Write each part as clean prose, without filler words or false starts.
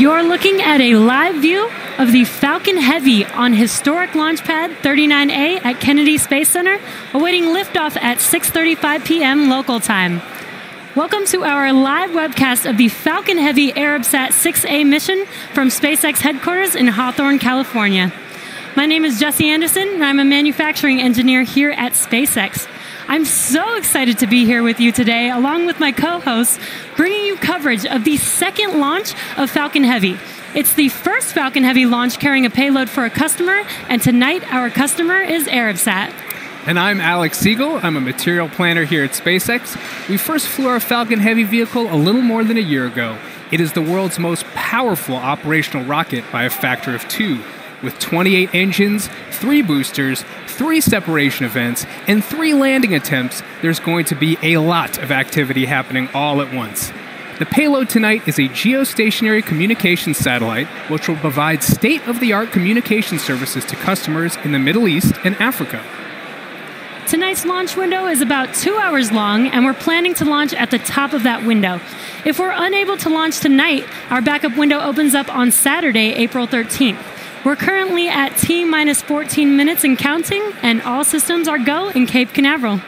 You're looking at a live view of the Falcon Heavy on historic launch pad 39A at Kennedy Space Center, awaiting liftoff at 6:35 p.m. local time. Welcome to our live webcast of the Falcon Heavy ARABSAT 6A mission from SpaceX headquarters in Hawthorne, California. My name is Jesse Anderson, and I'm a manufacturing engineer here at SpaceX. I'm so excited to be here with you today, along with my co-hosts, bringing you coverage of the second launch of Falcon Heavy. It's the first Falcon Heavy launch carrying a payload for a customer, and tonight our customer is ARABSAT. And I'm Alex Siegel. I'm a material planner here at SpaceX. We first flew our Falcon Heavy vehicle a little more than a year ago. It is the world's most powerful operational rocket by a factor of 2. With 28 engines, 3 boosters, 3 separation events, and 3 landing attempts, there's going to be a lot of activity happening all at once. The payload tonight is a geostationary communications satellite, which will provide state-of-the-art communication services to customers in the Middle East and Africa. Tonight's launch window is about 2 hours long, and we're planning to launch at the top of that window. If we're unable to launch tonight, our backup window opens up on Saturday, April 13th. We're currently at T-minus 14 minutes and counting, and all systems are go in Cape Canaveral.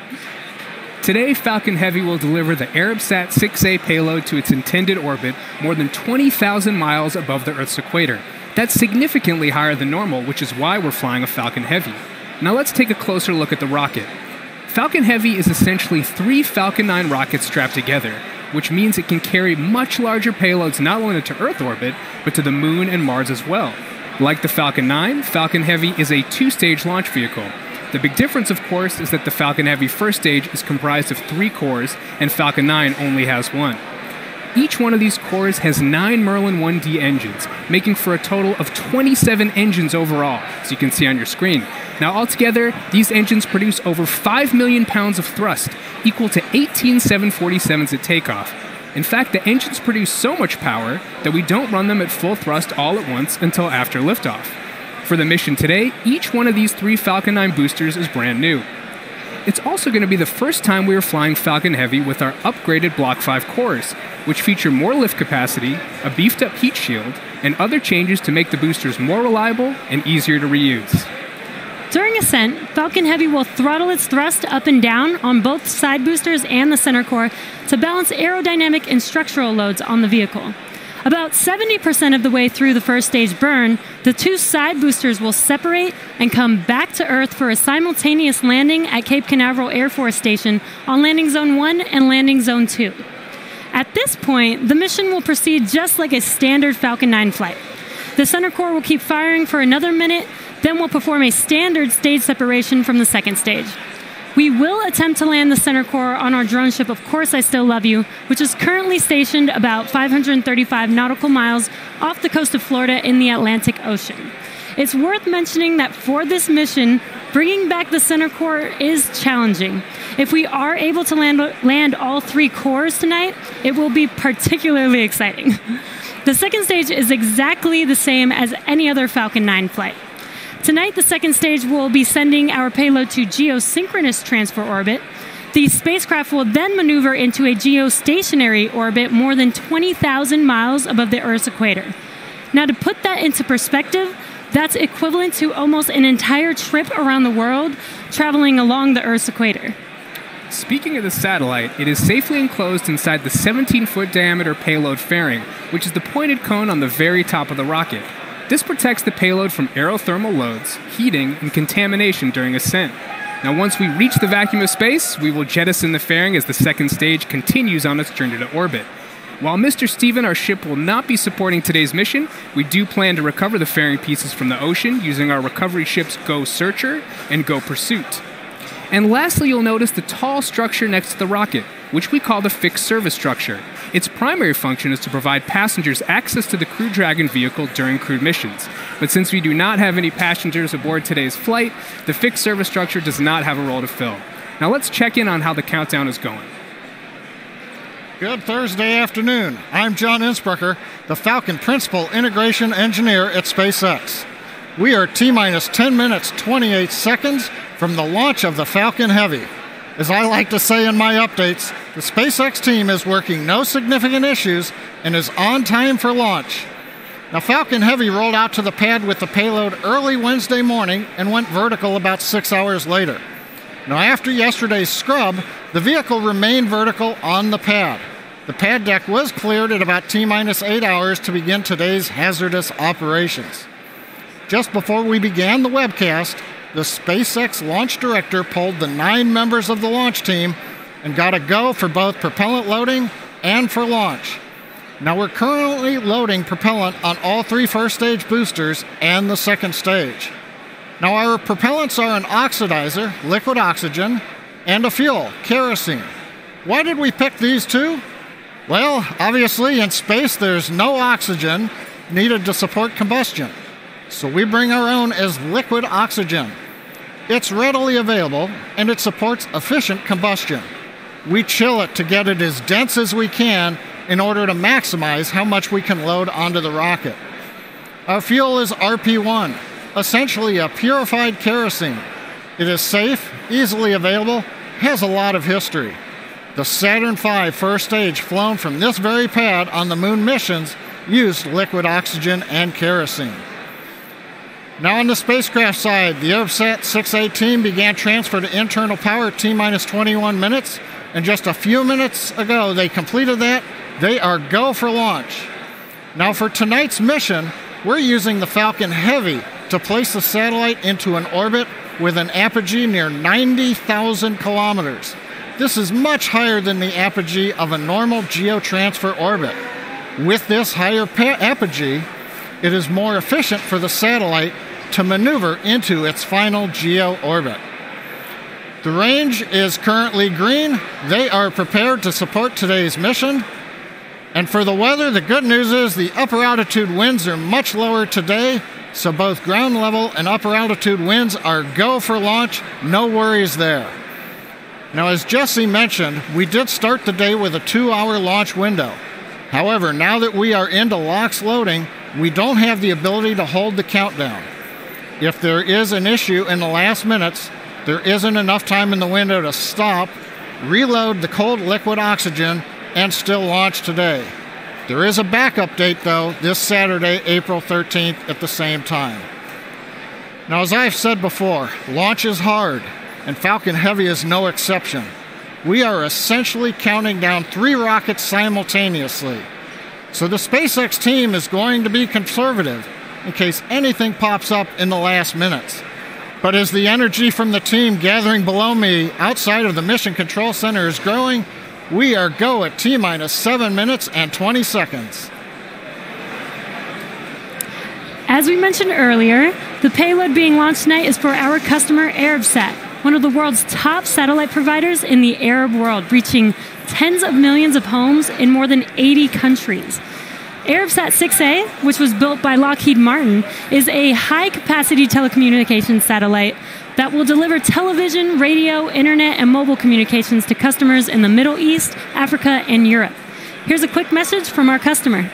Today, Falcon Heavy will deliver the ARABSAT 6A payload to its intended orbit more than 20,000 miles above the Earth's equator. That's significantly higher than normal, which is why we're flying a Falcon Heavy. Now let's take a closer look at the rocket. Falcon Heavy is essentially 3 Falcon 9 rockets strapped together, which means it can carry much larger payloads not only to Earth orbit, but to the Moon and Mars as well. Like the Falcon 9, Falcon Heavy is a 2-stage launch vehicle. The big difference, of course, is that the Falcon Heavy first stage is comprised of 3 cores, and Falcon 9 only has 1. Each one of these cores has 9 Merlin 1D engines, making for a total of 27 engines overall, as you can see on your screen. Now, altogether, these engines produce over 5 million pounds of thrust, equal to 18 747s at takeoff. In fact, the engines produce so much power that we don't run them at full thrust all at once until after liftoff. For the mission today, each one of these 3 Falcon 9 boosters is brand new. It's also going to be the first time we are flying Falcon Heavy with our upgraded Block 5 cores, which feature more lift capacity, a beefed-up heat shield, and other changes to make the boosters more reliable and easier to reuse. During ascent, Falcon Heavy will throttle its thrust up and down on both side boosters and the center core to balance aerodynamic and structural loads on the vehicle. About 70% of the way through the first stage burn, the 2 side boosters will separate and come back to Earth for a simultaneous landing at Cape Canaveral Air Force Station on Landing Zone 1 and Landing Zone 2. At this point, the mission will proceed just like a standard Falcon 9 flight. The center core will keep firing for another minute, then we'll perform a standard stage separation from the second stage. We will attempt to land the center core on our drone ship, Of Course I Still Love You, which is currently stationed about 535 nautical miles off the coast of Florida in the Atlantic Ocean. It's worth mentioning that for this mission, bringing back the center core is challenging. If we are able to land all 3 cores tonight, it will be particularly exciting. The second stage is exactly the same as any other Falcon 9 flight. Tonight, the second stage will be sending our payload to geosynchronous transfer orbit. The spacecraft will then maneuver into a geostationary orbit more than 20,000 miles above the Earth's equator. Now, to put that into perspective, that's equivalent to almost an entire trip around the world, traveling along the Earth's equator. Speaking of the satellite, it is safely enclosed inside the 17-foot diameter payload fairing, which is the pointed cone on the very top of the rocket. This protects the payload from aerothermal loads, heating, and contamination during ascent. Now, once we reach the vacuum of space, we will jettison the fairing as the second stage continues on its journey to orbit. While Mr. Steven, our ship, will not be supporting today's mission, we do plan to recover the fairing pieces from the ocean using our recovery ships Go Searcher and Go Pursuit. And lastly, you'll notice the tall structure next to the rocket, which we call the fixed service structure. Its primary function is to provide passengers access to the Crew Dragon vehicle during crewed missions. But since we do not have any passengers aboard today's flight, the fixed service structure does not have a role to fill. Now let's check in on how the countdown is going. Good Thursday afternoon. I'm John Innsbrucker, the Falcon Principal Integration Engineer at SpaceX. We are T-minus 10 minutes, 28 seconds from the launch of the Falcon Heavy. As I like to say in my updates, the SpaceX team is working no significant issues and is on time for launch. Now, Falcon Heavy rolled out to the pad with the payload early Wednesday morning and went vertical about 6 hours later. Now, after yesterday's scrub, the vehicle remained vertical on the pad. The pad deck was cleared at about T-minus 8 hours to begin today's hazardous operations. Just before we began the webcast, the SpaceX launch director polled the 9 members of the launch team and got a go for both propellant loading and for launch. Now, we're currently loading propellant on all 3 first stage boosters and the second stage. Now, our propellants are an oxidizer, liquid oxygen, and a fuel, kerosene. Why did we pick these 2? Well, obviously in space there's no oxygen needed to support combustion. So we bring our own as liquid oxygen. It's readily available and it supports efficient combustion. We chill it to get it as dense as we can in order to maximize how much we can load onto the rocket. Our fuel is RP1, essentially a purified kerosene. It is safe, easily available, has a lot of history. The Saturn V first stage flown from this very pad on the moon missions used liquid oxygen and kerosene. Now on the spacecraft side, the ARABSAT 6A team began transfer to internal power at T-minus 21 minutes, and just a few minutes ago they completed that. They are go for launch. Now for tonight's mission, we're using the Falcon Heavy to place the satellite into an orbit with an apogee near 90,000 kilometers. This is much higher than the apogee of a normal geotransfer orbit. With this higher apogee, it is more efficient for the satellite to maneuver into its final geo orbit. The range is currently green. They are prepared to support today's mission. And for the weather, the good news is the upper altitude winds are much lower today, so both ground level and upper altitude winds are go for launch. No worries there. Now, as Jesse mentioned, we did start the day with a 2-hour launch window. However, now that we are into LOX loading, we don't have the ability to hold the countdown. If there is an issue in the last minutes, there isn't enough time in the window to stop, reload the cold liquid oxygen, and still launch today. There is a backup date, though, this Saturday, April 13th at the same time. Now, as I've said before, launch is hard, and Falcon Heavy is no exception. We are essentially counting down 3 rockets simultaneously. So the SpaceX team is going to be conservative in case anything pops up in the last minutes. But as the energy from the team gathering below me outside of the Mission Control Center is growing, we are go at T-minus 7 minutes and 20 seconds. As we mentioned earlier, the payload being launched tonight is for our customer ARABSAT, one of the world's top satellite providers in the Arab world, reaching tens of millions of homes in more than 80 countries. ARABSAT 6A, which was built by Lockheed Martin, is a high-capacity telecommunications satellite that will deliver television, radio, internet, and mobile communications to customers in the Middle East, Africa, and Europe. Here's a quick message from our customer.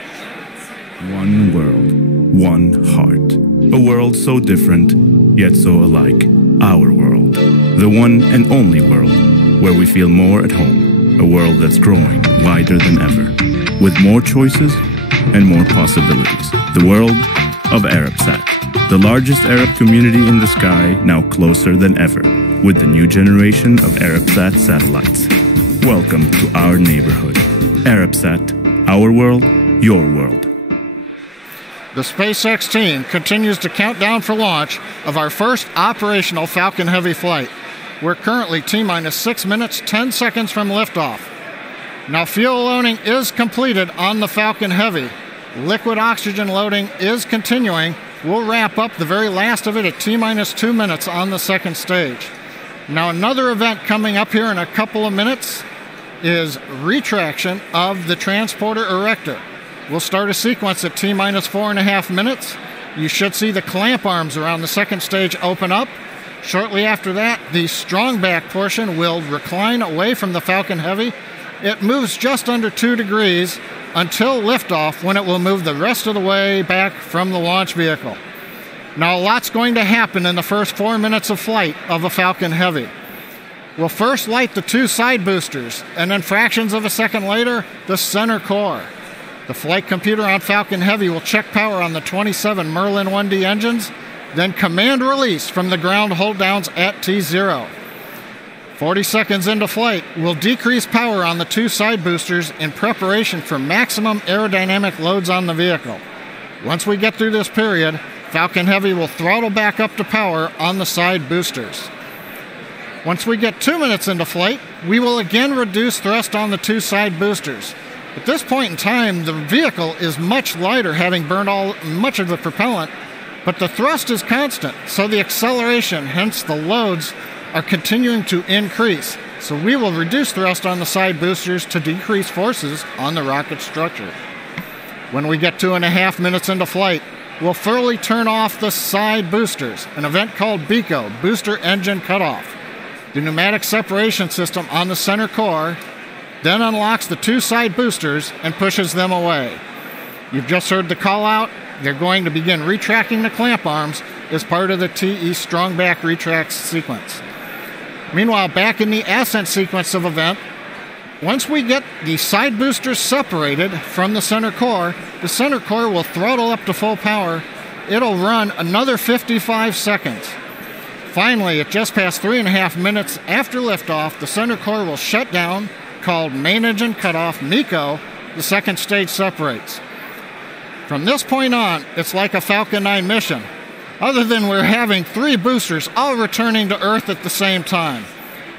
One world, one heart. A world so different, yet so alike. Our world. The one and only world, where we feel more at home. A world that's growing wider than ever, with more choices and more possibilities. The world of ARABSAT, the largest Arab community in the sky, now closer than ever, with the new generation of ARABSAT satellites. Welcome to our neighborhood. ARABSAT, our world, your world. The SpaceX team continues to count down for launch of our first operational Falcon Heavy flight. We're currently T-minus 6 minutes, 10 seconds from liftoff. Now, fuel loading is completed on the Falcon Heavy. Liquid oxygen loading is continuing. We'll wrap up the very last of it at T-minus 2 minutes on the second stage. Now, another event coming up here in a couple of minutes is retraction of the transporter erector. We'll start a sequence at T-minus 4.5 minutes. You should see the clamp arms around the second stage open up. Shortly after that, the strong back portion will recline away from the Falcon Heavy. It moves just under 2 degrees until liftoff, when it will move the rest of the way back from the launch vehicle. Now, a lot's going to happen in the first 4 minutes of flight of a Falcon Heavy. We'll first light the 2 side boosters, and then fractions of a second later, the center core. The flight computer on Falcon Heavy will check power on the 27 Merlin 1D engines, then command release from the ground hold downs at T0. 40 seconds into flight, we'll decrease power on the 2 side boosters in preparation for maximum aerodynamic loads on the vehicle. Once we get through this period, Falcon Heavy will throttle back up to power on the side boosters. Once we get 2 minutes into flight, we will again reduce thrust on the 2 side boosters. At this point in time, the vehicle is much lighter, having burned much of the propellant, but the thrust is constant, so the acceleration, hence the loads, are continuing to increase. So we will reduce thrust on the side boosters to decrease forces on the rocket structure. When we get 2.5 minutes into flight, we'll thoroughly turn off the side boosters, an event called BECO, Booster Engine Cutoff. The pneumatic separation system on the center core then unlocks the 2 side boosters and pushes them away. You've just heard the call out. They're going to begin retracting the clamp arms as part of the TE Strongback retract sequence. Meanwhile, back in the ascent sequence of event, once we get the side boosters separated from the center core will throttle up to full power. It'll run another 55 seconds. Finally, at just past 3.5 minutes after liftoff, the center core will shut down, called Main Engine Cutoff, MECO. The second stage separates. From this point on, it's like a Falcon 9 mission, other than we're having 3 boosters all returning to Earth at the same time.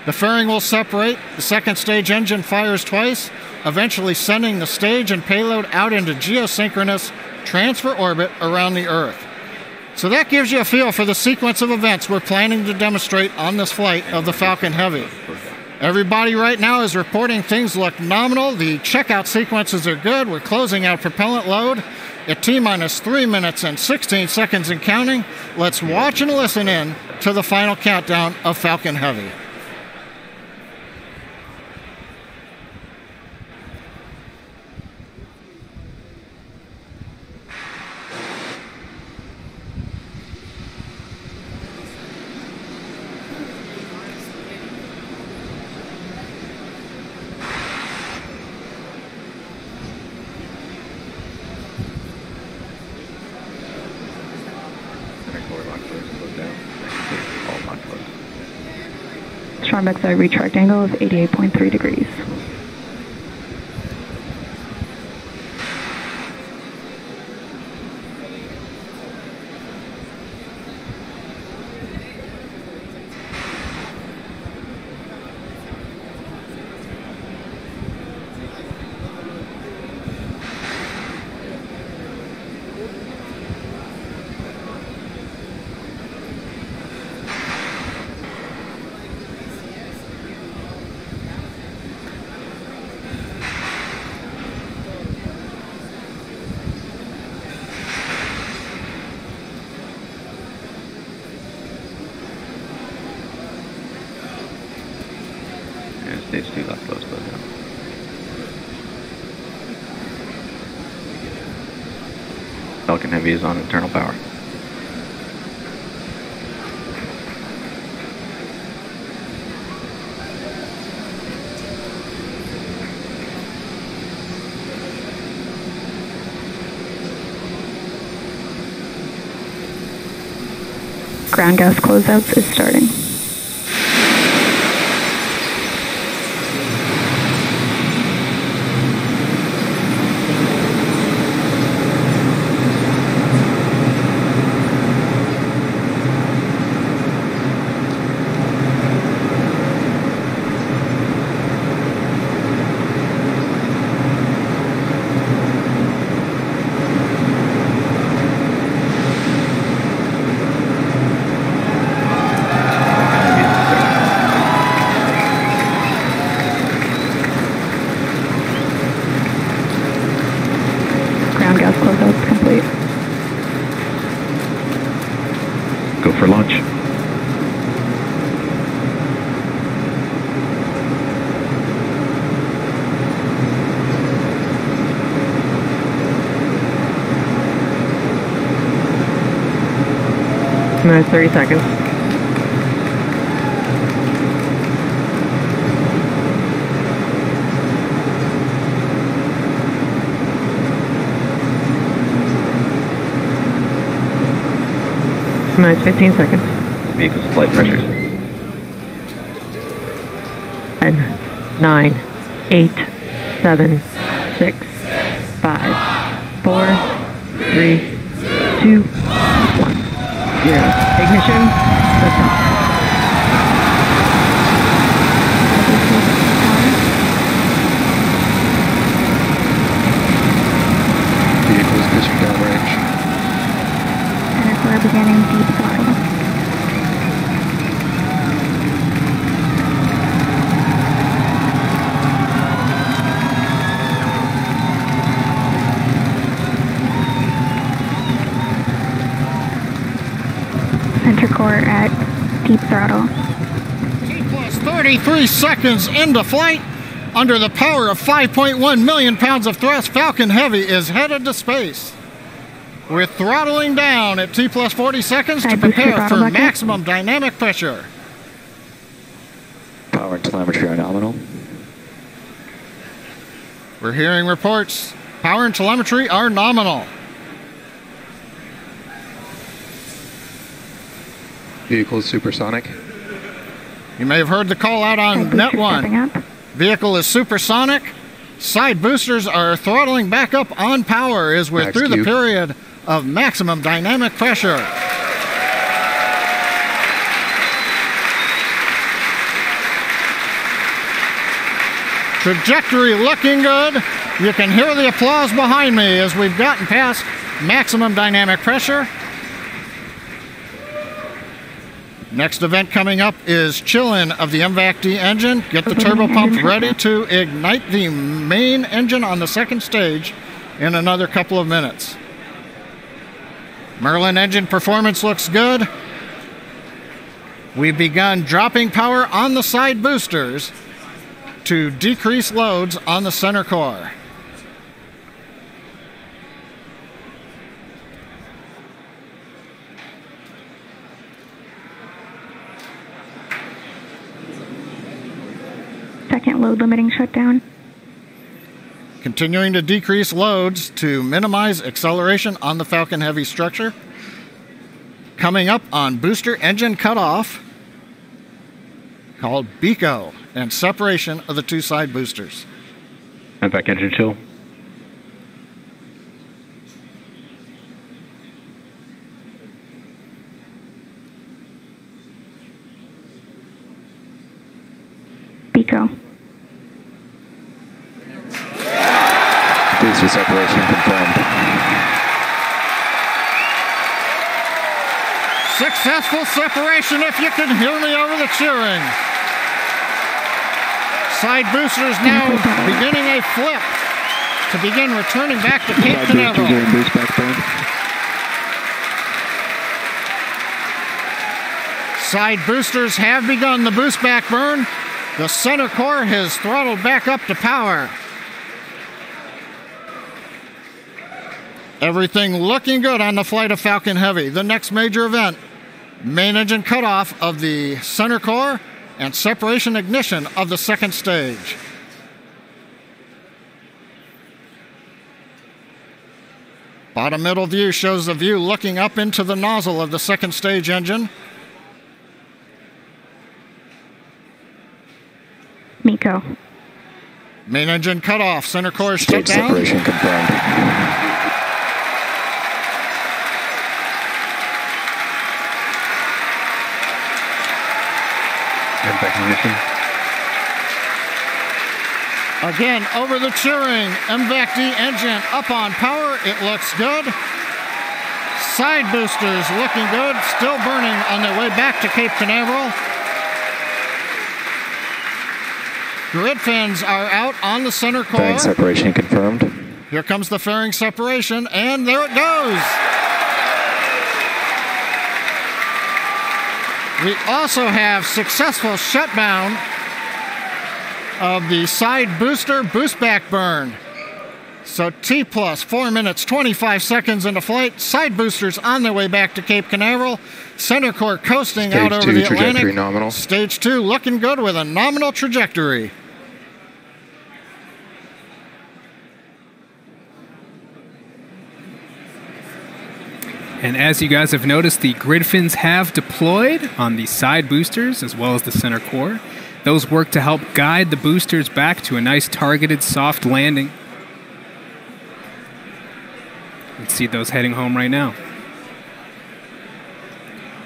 The fairing will separate, the second stage engine fires twice, eventually sending the stage and payload out into geosynchronous transfer orbit around the Earth. So that gives you a feel for the sequence of events we're planning to demonstrate on this flight of the Falcon Heavy. Everybody right now is reporting things look nominal. The checkout sequences are good. We're closing out propellant load at T-minus 3 minutes and 16 seconds and counting. Let's watch and listen in to the final countdown of Falcon Heavy. Strong backside retract angle of 88.3 degrees. Stage 2 left close, slow down. Falcon Heavy is on internal power. Ground gas closeouts is starting. Gas closeouts complete. Go for launch. Minutes 30 seconds. Minus 15 seconds. Vehicle's flight pressures. 10, 9, 8, 7, 6, 5, 4, 3, 2, 1, 0. Ignition, liftoff. Vehicle's pitching downrange. Canaveral beginning deep throttle. Center core at deep throttle. T plus 33 seconds into flight. Under the power of 5.1 million pounds of thrust, Falcon Heavy is headed to space. We're throttling down at T plus 40 seconds to prepare for maximum dynamic pressure. Power and telemetry are nominal. We're hearing reports. Power and telemetry are nominal. Vehicle is supersonic. You may have heard the call out on net one. Vehicle is supersonic. Side boosters are throttling back up on power as we're through the period of maximum dynamic pressure. Trajectory looking good. You can hear the applause behind me as we've gotten past maximum dynamic pressure. Next event coming up is chill-in of the MVAC-D engine. Get the turbo pump ready to ignite the main engine on the second stage in another couple of minutes. Merlin engine performance looks good. We've begun dropping power on the side boosters to decrease loads on the center core. Second load limiting shutdown. Continuing to decrease loads to minimize acceleration on the Falcon Heavy structure. Coming up on booster engine cutoff, called BECO, and separation of the two side boosters. MVAC engine chill. BECO. Booster separation confirmed. Successful separation, if you can hear me over the cheering. Side boosters now beginning a flip to begin returning back to Cape Canaveral. Side boosters have begun the boost back burn. The center core has throttled back up to power. Everything looking good on the flight of Falcon Heavy. The next major event, main engine cutoff of the center core and separation ignition of the second stage. Bottom middle view shows the view looking up into the nozzle of the second stage engine. MECO. Main engine cutoff, center core is shut down. Separation confirmed. Ignition. Again, over the cheering, MVAC-D engine up on power. It looks good. Side boosters looking good, still burning on their way back to Cape Canaveral. Grid fins are out on the center core. Fairing separation confirmed. Here comes the fairing separation, and there it goes. We also have successful shutdown of the side booster boost back burn. So T plus 4 minutes, 25 seconds into flight. Side boosters on their way back to Cape Canaveral. Center core coasting out over the Atlantic. Nominal. Stage 2 looking good with a nominal trajectory. And as you guys have noticed, the grid fins have deployed on the side boosters as well as the center core. Those work to help guide the boosters back to a nice targeted soft landing. You can see those heading home right now.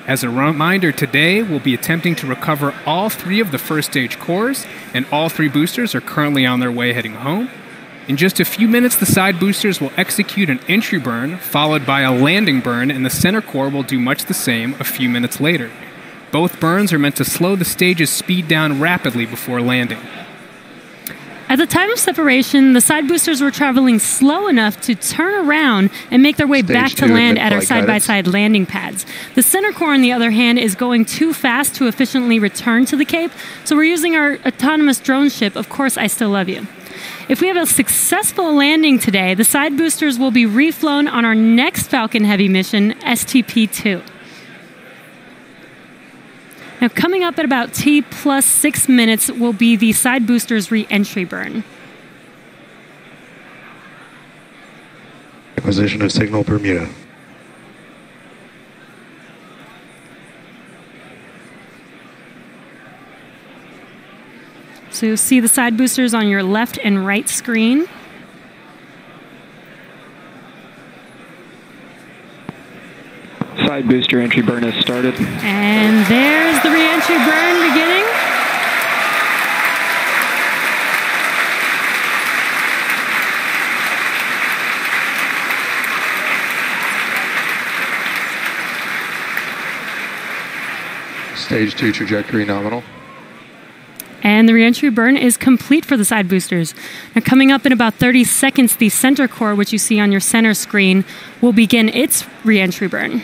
As a reminder, today we'll be attempting to recover all 3 of the first stage cores, and all 3 boosters are currently on their way heading home. In just a few minutes, the side boosters will execute an entry burn, followed by a landing burn, and the center core will do much the same a few minutes later. Both burns are meant to slow the stage's speed down rapidly before landing. At the time of separation, the side boosters were traveling slow enough to turn around and make their way back to land at our side-by-side landing pads. The center core, on the other hand, is going too fast to efficiently return to the Cape, so we're using our autonomous drone ship, Of Course I Still Love You. If we have a successful landing today, the side boosters will be reflown on our next Falcon Heavy mission, STP-2. Now, coming up at about T plus 6 minutes will be the side boosters re-entry burn. Acquisition of signal Bermuda. So you'll see the side boosters on your left and right screen. Side booster entry burn has started. And there's the re-entry burn beginning. Stage 2 trajectory nominal. And the re-entry burn is complete for the side boosters. Now, coming up in about 30 seconds, the center core, which you see on your center screen, will begin its re-entry burn.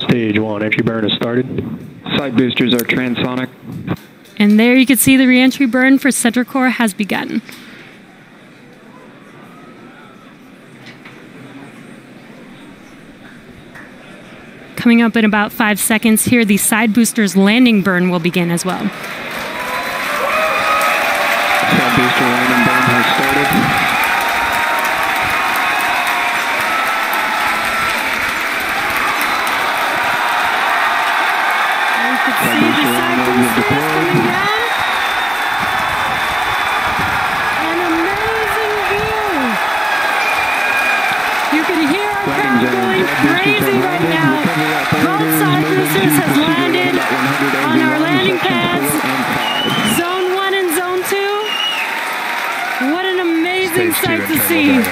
Stage 1 entry burn has started. Side boosters are transonic. And there you can see the re-entry burn for center core has begun. Coming up in about 5 seconds here, the side boosters landing burn will begin as well. Side booster landing burn has started. Crazy right now. Both side boosters has landed on our landing pads. Zone 1 and Zone 2. What an amazing sight to see.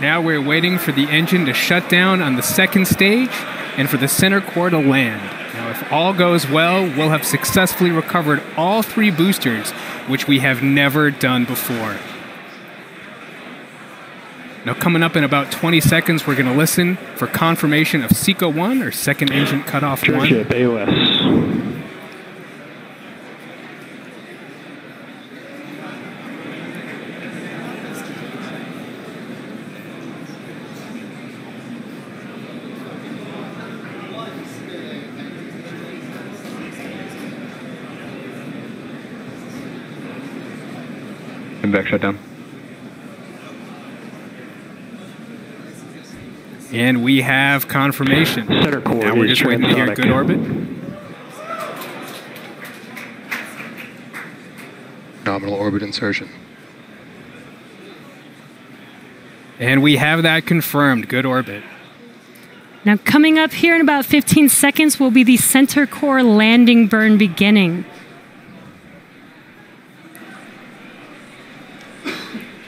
Now we're waiting for the engine to shut down on the second stage and for the center core to land. Now, if all goes well, we'll have successfully recovered all 3 boosters, which we have never done before. Now, coming up in about 20 seconds, we're going to listen for confirmation of SECO 1, or second engine cutoff 1. Droneship AOS. Back shutdown. And we have confirmation. Center core now we're just waiting to hear good orbit. Nominal orbit insertion. And we have that confirmed. Good orbit. Now, coming up here in about 15 seconds will be the center core landing burn beginning.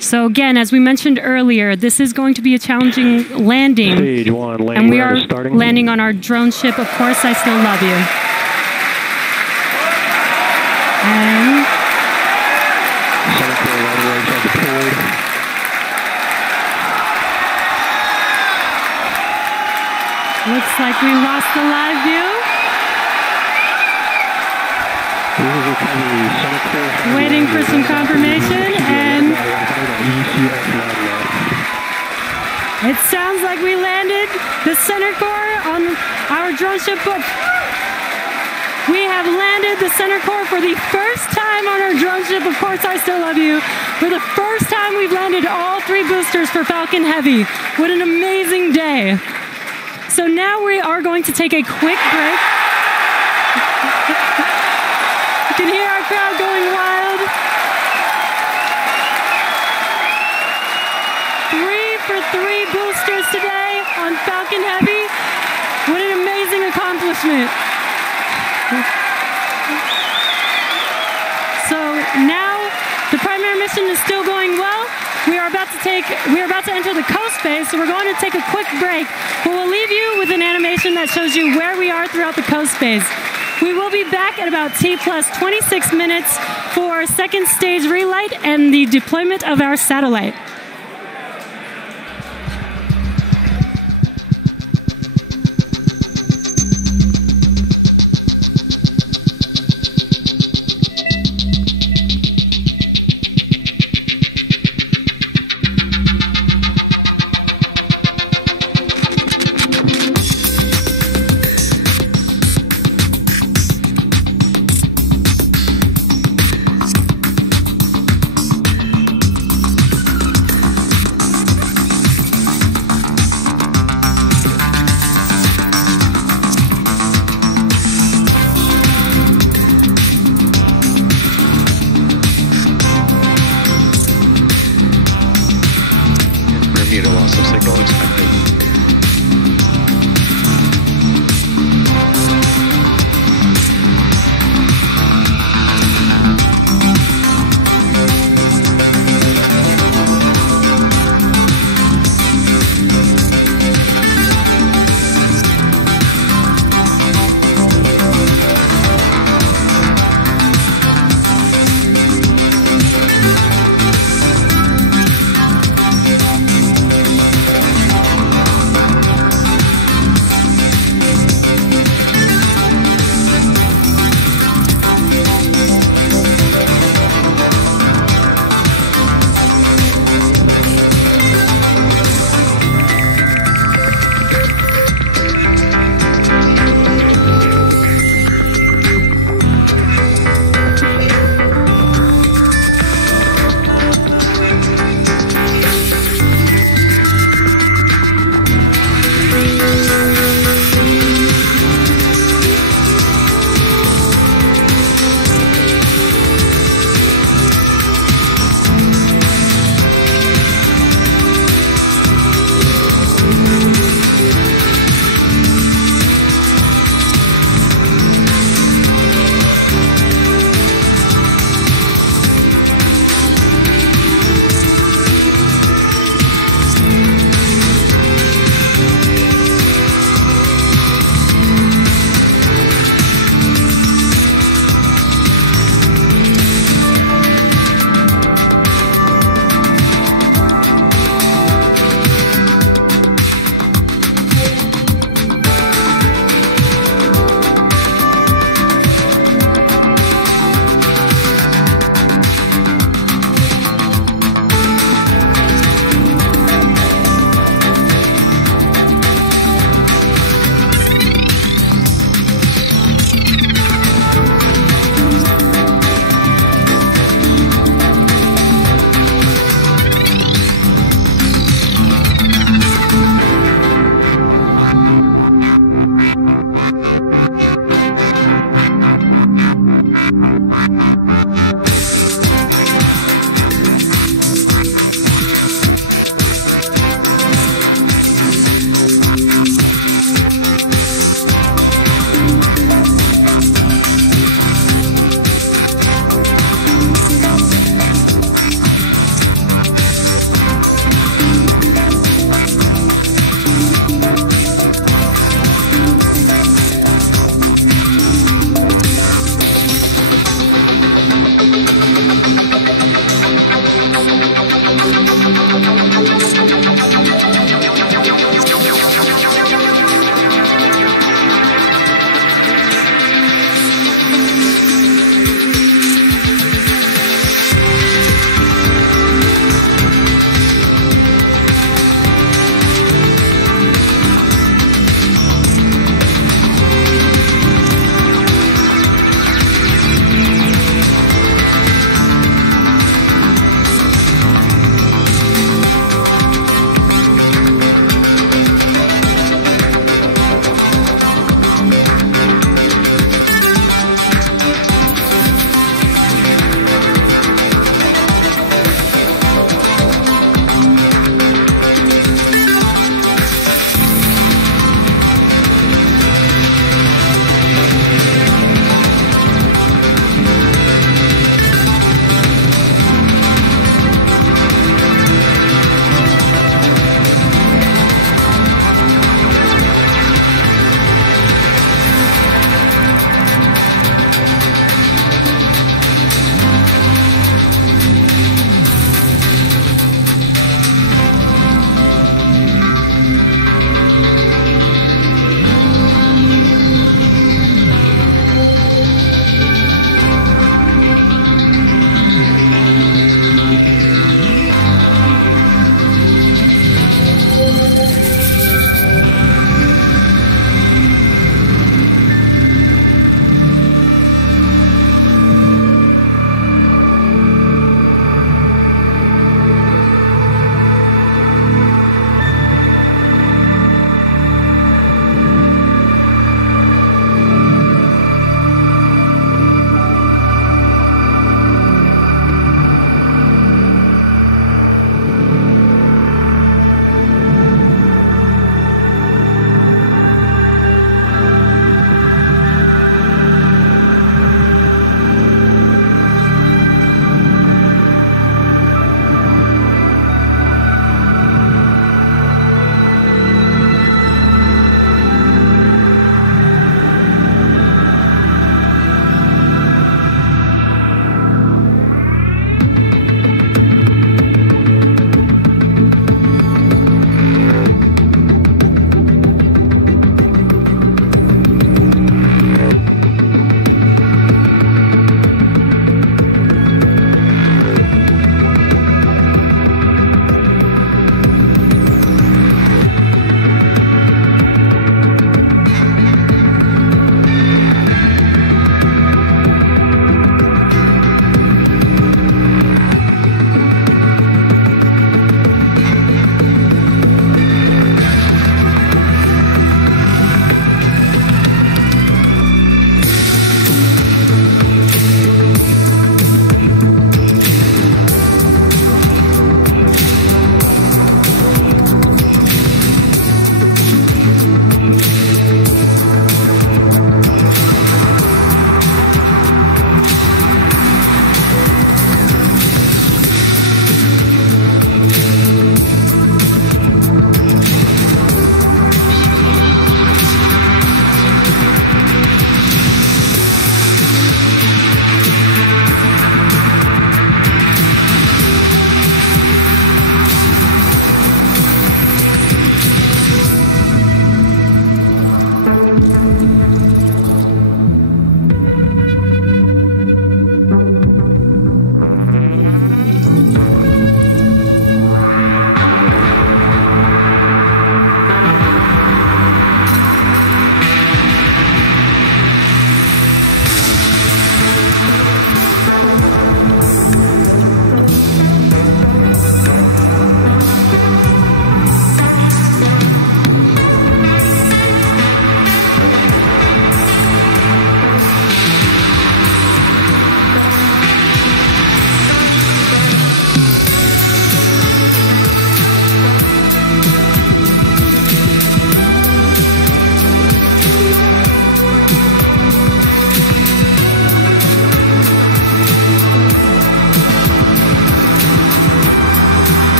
So again, as we mentioned earlier, this is going to be a challenging landing. Stage 1 landing and we are starting. landing on our drone ship, Of Course I Still Love You. And center core landing legs are deployed. Looks like we lost the live view. Waiting for some confirmation, and it sounds like we landed the center core on our drone ship. We have landed the center core for the first time on our drone ship. Of course, I Still Love You. For the first time, we've landed all 3 boosters for Falcon Heavy. What an amazing day. So now we are going to take a quick break. You can hear our crowd going wild. 3 for 3 boosters today on Falcon Heavy. What an amazing accomplishment. So now the primary mission is still going well. We are about to enter the coast phase, so we're going to take a quick break. But we'll leave you with an animation that shows you where we are throughout the coast phase. We will be back at about T plus 26 minutes for second stage relight and the deployment of our satellite. Loss of signal expected.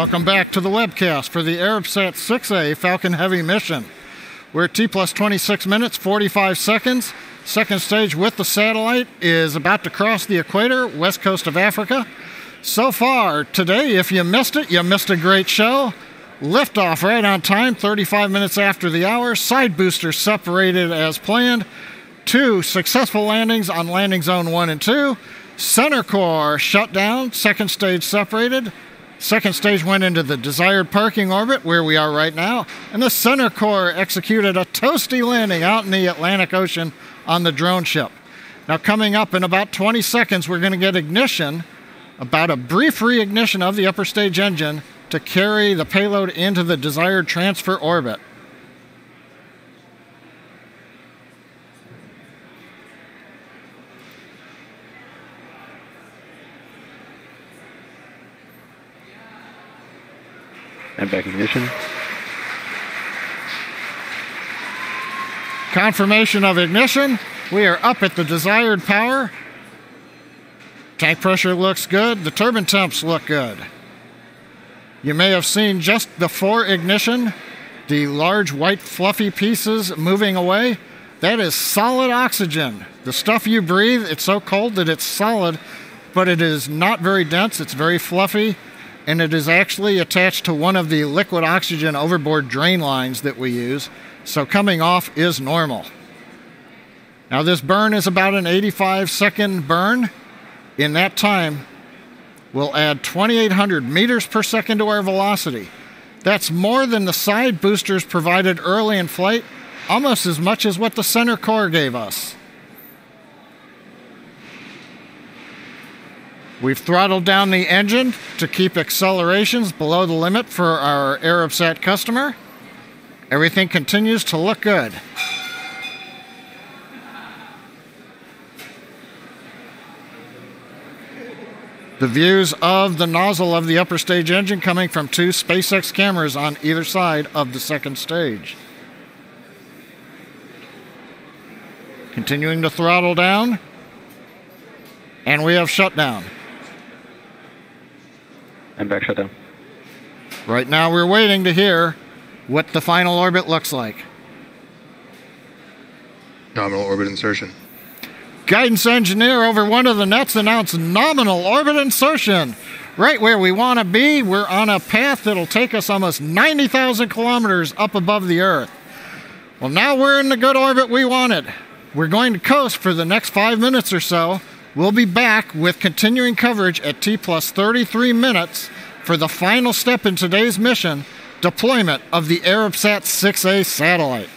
Welcome back to the webcast for the ARABSAT 6A Falcon Heavy mission. We're at T plus 26 minutes, 45 seconds. Second stage with the satellite is about to cross the equator, west coast of Africa. So far today, if you missed it, you missed a great show. Liftoff right on time, 35 minutes after the hour. Side boosters separated as planned. 2 successful landings on landing zone 1 and 2. Center core shut down, second stage separated. Second stage went into the desired parking orbit where we are right now. And the center core executed a toasty landing out in the Atlantic Ocean on the drone ship. Now coming up in about 20 seconds, we're going to get ignition, about a brief reignition of the upper stage engine to carry the payload into the desired transfer orbit. And back ignition. Confirmation of ignition. We are up at the desired power. Tank pressure looks good. The turbine temps look good. You may have seen just before ignition the large white fluffy pieces moving away. That is solid oxygen. The stuff you breathe, it's so cold that it's solid, but it is not very dense. It's very fluffy, and it is actually attached to one of the liquid oxygen overboard drain lines that we use. So coming off is normal. Now this burn is about an 85-second burn. In that time, we'll add 2,800 meters per second to our velocity. That's more than the side boosters provided early in flight, almost as much as what the center core gave us. We've throttled down the engine to keep accelerations below the limit for our ARABSAT customer. Everything continues to look good. The views of the nozzle of the upper stage engine coming from 2 SPACEX cameras on either side of the second stage. Continuing to throttle down, and we have shutdown. And back shutdown. Right now we're waiting to hear what the final orbit looks like. Nominal orbit insertion. Guidance engineer over one of the nets announced nominal orbit insertion. Right where we want to be. We're on a path that'll take us almost 90,000 kilometers up above the Earth. Well, now we're in the good orbit we wanted. We're going to coast for the next 5 minutes or so. We'll be back with continuing coverage at T plus 33 minutes for the final step in today's mission, deployment of the ARABSAT 6A satellite.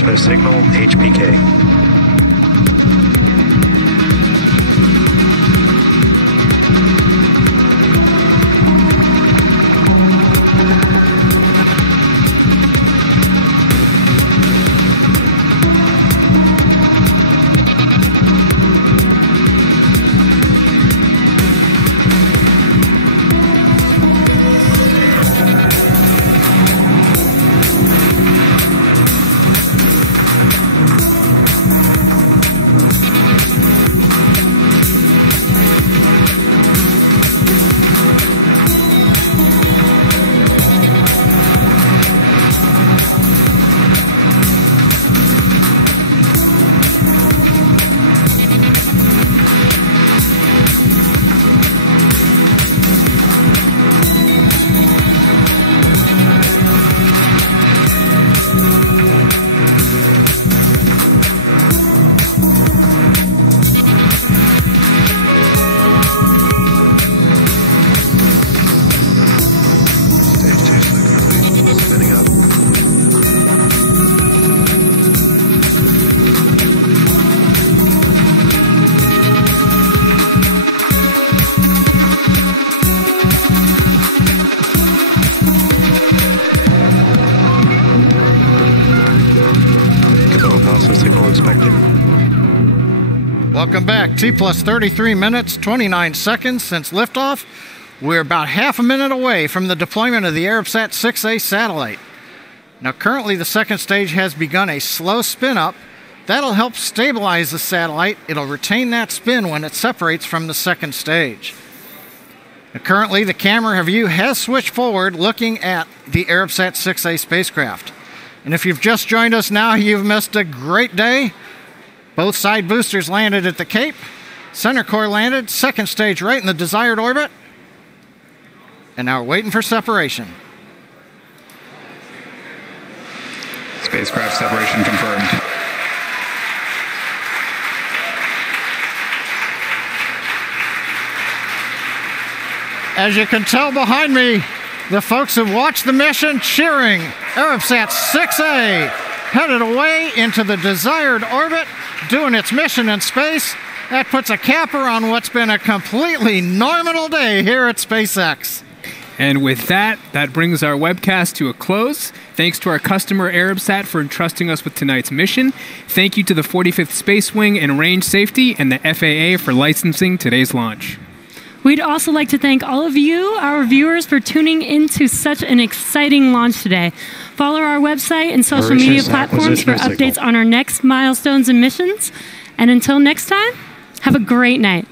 transmission of signal HPK. Welcome back. T plus 33 minutes, 29 seconds since liftoff. We're about half a minute away from the deployment of the ARABSAT 6A satellite. Now, currently the second stage has begun a slow spin up. That'll help stabilize the satellite. It'll retain that spin when it separates from the second stage. Now, currently the camera view has switched forward looking at the ARABSAT 6A spacecraft. And if you've just joined us now, you've missed a great day. Both side boosters landed at the Cape. Center core landed, second stage right in the desired orbit. And now we're waiting for separation. Spacecraft separation confirmed. As you can tell behind me, the folks who watched the mission cheering. ARABSAT 6A headed away into the desired orbit, doing its mission in space. That puts a capper on what's been a completely normal day here at SpaceX. And with that, that brings our webcast to a close. Thanks to our customer ARABSAT for entrusting us with tonight's mission. Thank you to the 45th Space Wing and Range Safety and the FAA for licensing today's launch. We'd also like to thank all of you, our viewers, for tuning into such an exciting launch today. Follow our website and social media platforms for updates on our next milestones and missions. And until next time, have a great night.